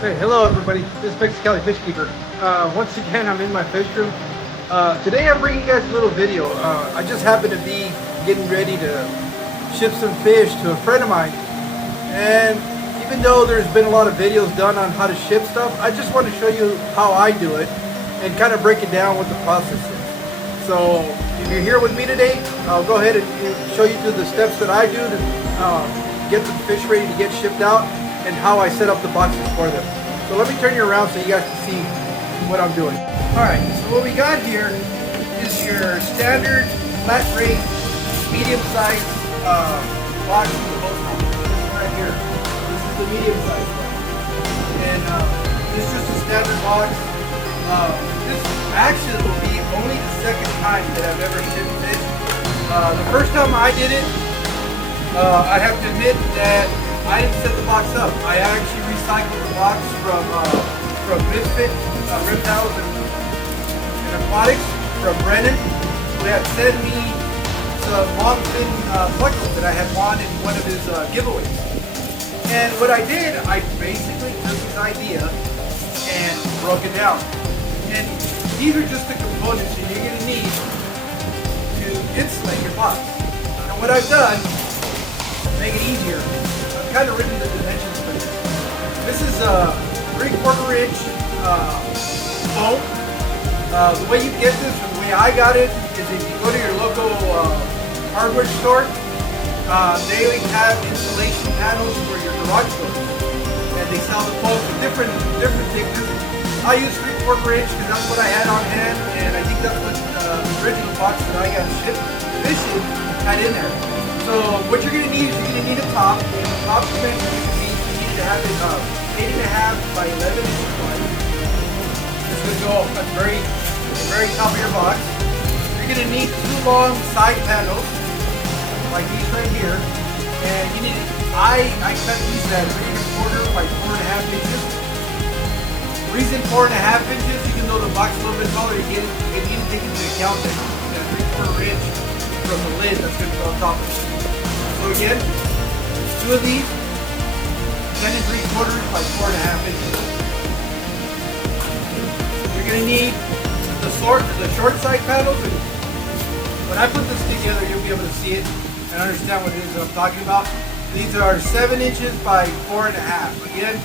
Hey, hello everybody. This is Mexicali Fish Keeper. Once again, I'm in my fish room. Today I'm bringing you guys a little video. I just happen to be getting ready to ship some fish to a friend of mine. And even though there's been a lot of videos done on how to ship stuff, I just want to show you how I do it and kind of break it down what the process is. So if you're here with me today, I'll go ahead and show you through the steps that I do to get the fish ready to get shipped out and how I set up the boxes for them. So let me turn you around so you guys can see what I'm doing. Alright, so what we got here is your standard flat rate, medium size box for the boat house. This is right here. This is the medium size one. And this is just a standard box. This actually will be only the second time that I've ever shipped fish. The first time I did it, I have to admit that I didn't set the box up. I actually recycled the box from Misfit Reptiles and Aquatics from Brennan, who had sent me some long fin buckles that I had won in one of his giveaways. And what I did, I basically took his idea and broke it down. And these are just the components that you're going to need to insulate your box. And what I've done, to make it easier, kind of written the dimensions for this. This is a 3/4 inch foam. The way you get this, or the way I got it, is if you go to your local hardware store, they have insulation panels for your garage doors, and they sell the foam in different thickness. I use 3/4 inch because that's what I had on hand, and I think that's what the original box that I got shipped fish in had in there. So what you're going to need is you're going to need a top. And the top dimension you need to have it 8.5 by 11 inches wide. This is going to go at the very top of your box. You're going to need two long side panels, like these right here. And you need, I cut these at 3.25 by 4.5 inches. The reason 4.5 inches, even though the box is a little bit taller, you need to take into account that you got 3/4 inch from the lid that's going to go on top of it. So again, two of these, 10 3/4 by 4.5 inches. You're going to need the short side panels. And when I put this together, you'll be able to see it and understand what it is that I'm talking about. These are 7 inches by 4.5. Again,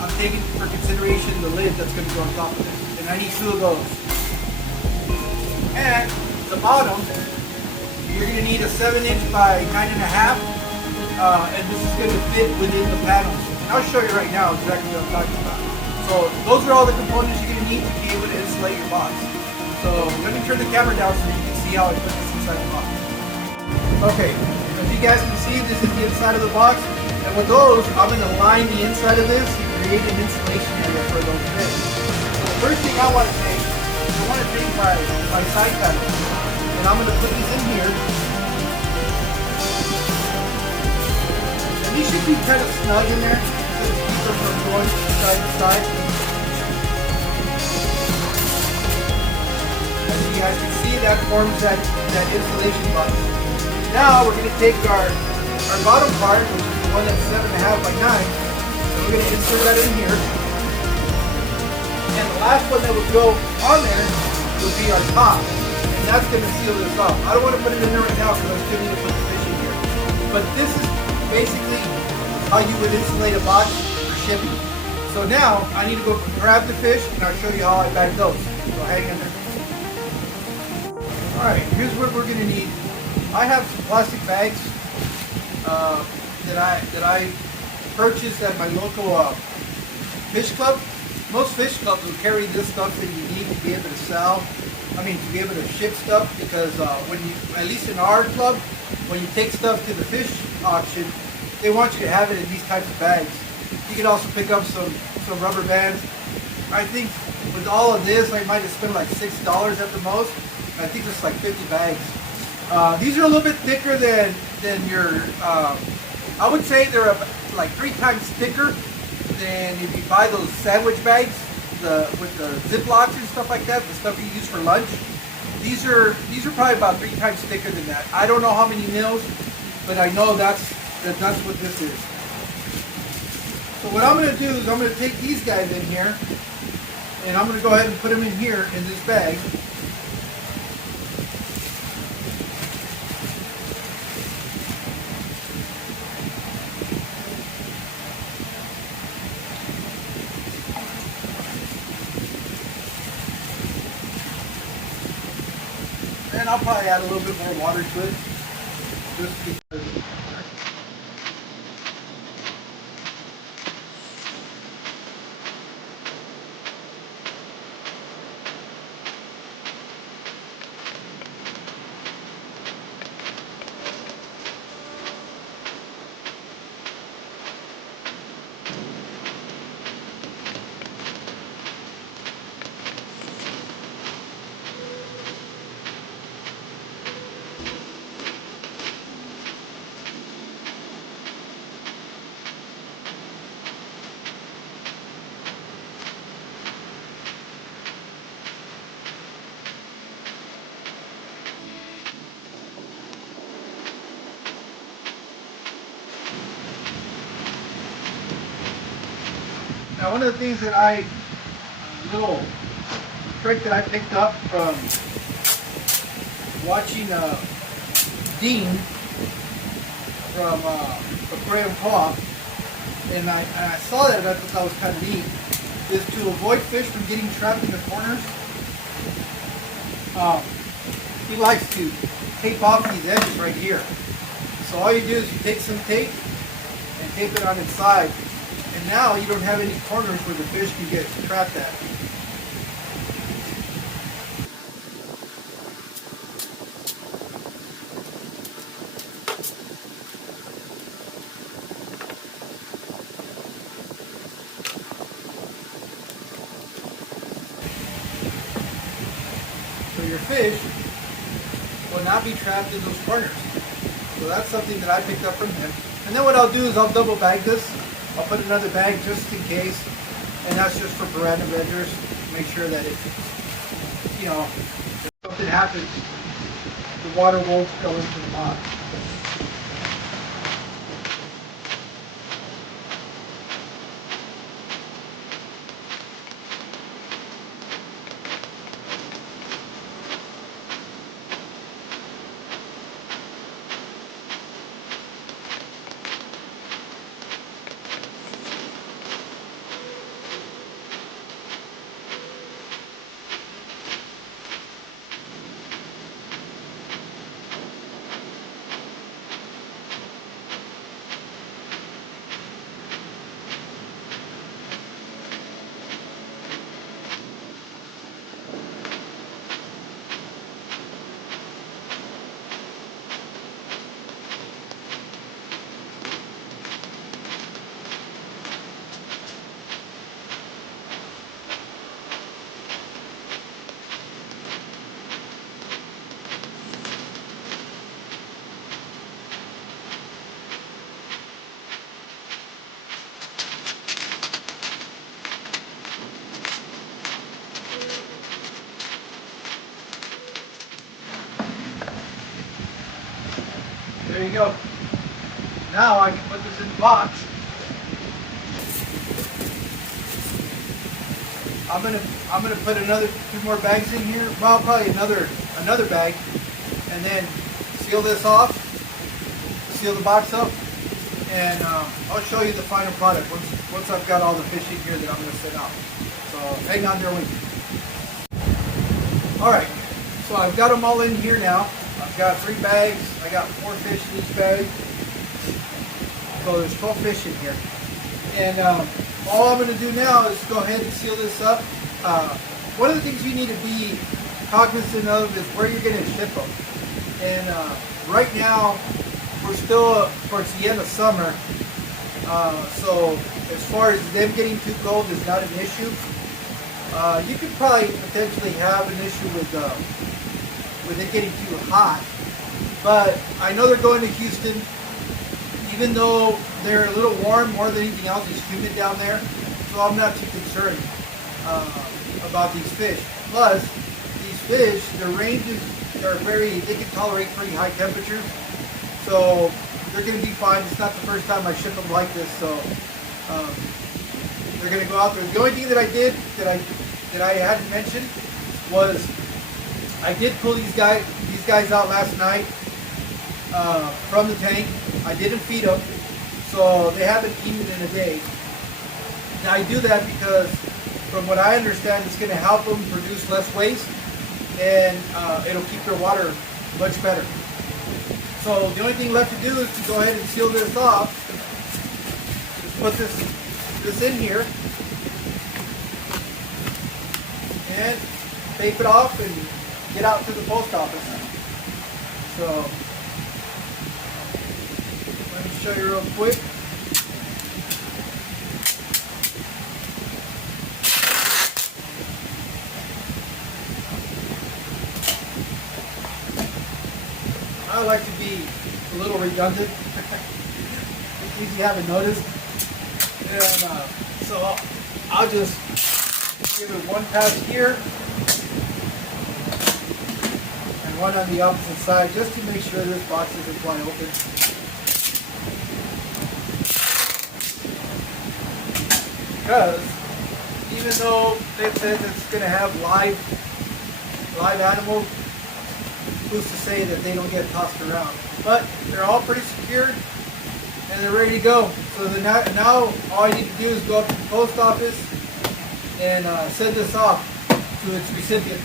I'm taking for consideration the lid that's going to go on top of this. And I need two of those. And the bottom, you're going to need a 7 inch by 9.5, and this is going to fit within the panels. And I'll show you right now exactly what I'm talking about. So those are all the components you're going to need to be able to insulate your box. So let me turn the camera down so you can see how I put this inside the box. Okay, as you guys can see, this is the inside of the box. And with those, I'm going to line the inside of this to create an insulation area for those fish. So the first thing I want to take is I want to take my side panels. And I'm going to put these in here. And these should be kind of snug in there, so to keep them from going side to side. As you guys can see, that forms that insulation box. Now we're going to take our bottom part, which is the one that's 7.5 by 9, and we're going to insert that in here. And the last one that would go on there would be our top. That's going to seal this off. I don't want to put it in there right now because I still need to put the fish in here. But this is basically how you would insulate a box for shipping. So now I need to go grab the fish and I'll show you how I bag those. So hang in there. Alright, here's what we're going to need. I have some plastic bags that I purchased at my local fish club. Most fish clubs will carry this stuff that you need to be able to sell. To be able to ship stuff, because when you, at least in our club, when you take stuff to the fish auction, they want you to have it in these types of bags. You can also pick up some rubber bands. I think with all of this, I might have spent like $6 at the most. I think it's like 50 bags. These are a little bit thicker than your, I would say they're like 3 times thicker than if you buy those sandwich bags. With the Ziplocs and stuff like that, the stuff you use for lunch. These are probably about 3 times thicker than that. I don't know how many mils, but I know that's what this is. So what I'm going to do is I'm going to take these guys in here, and I'm going to go ahead and put them in here in this bag. And I'll probably add a little bit more water to it, just because. Now, one of the things that a little trick that I picked up from watching Dean from Aquarium Co-op, and I saw that and I thought that was kind of neat, is to avoid fish from getting trapped in the corners. He likes to tape off these edges right here. So all you do is you take some tape and tape it on its side. And now you don't have any corners where the fish can get trapped at. So your fish will not be trapped in those corners. So that's something that I picked up from him. And then what I'll do is I'll double bag this. I'll put another bag just in case, and that's just for piranha vendors. Make sure that if something happens, the water won't spill into the pot. There you go. Now I can put this in the box. I'm gonna put another 2 more bags in here. Well, probably another bag, and then seal this off, seal the box up, and I'll show you the final product once I've got all the fish in here that I'm gonna set out. So hang on there with me. All right, so I've got them all in here now. I've got 3 bags. I got 4 fish in each bag. So there's 12 fish in here. And all I'm going to do now is go ahead and seal this up. One of the things you need to be cognizant of is where you're going to ship them. And right now, we're still towards the end of summer. So as far as them getting too cold is not an issue. You could probably potentially have an issue with it getting too hot. But I know they're going to Houston. Even though they're a little warm, more than anything else, it's humid down there. So I'm not too concerned about these fish. Plus, these fish, their ranges are they can tolerate pretty high temperatures. So they're going to be fine. It's not the first time I ship them like this. So Um, they're going to go out there. The only thing that I did that I hadn't mentioned was I did pull these guys out last night from the tank. I didn't feed them, so they haven't eaten in a day. Now I do that because, from what I understand, it's going to help them produce less waste, and it'll keep their water much better. So the only thing left to do is to go ahead and seal this off. Just put this in here and tape it off and get out to the post office. So let me show you real quick. I like to be a little redundant, in case you haven't noticed. And so I'll just give it one pass here and one on the opposite side, just to make sure this box isn't fly open. Because even though it says it's going to have live animals, who's to say that they don't get tossed around? But they're all pretty secured and they're ready to go. So now all I need to do is go up to the post office and send this off to its recipient.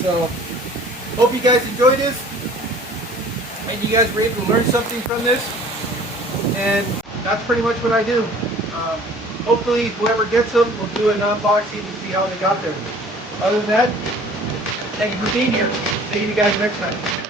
So hope you guys enjoyed this and you guys were able to learn something from this. And that's pretty much what I do. Hopefully whoever gets them will do an unboxing and see how they got there. Other than that, thank you for being here. See you guys next time.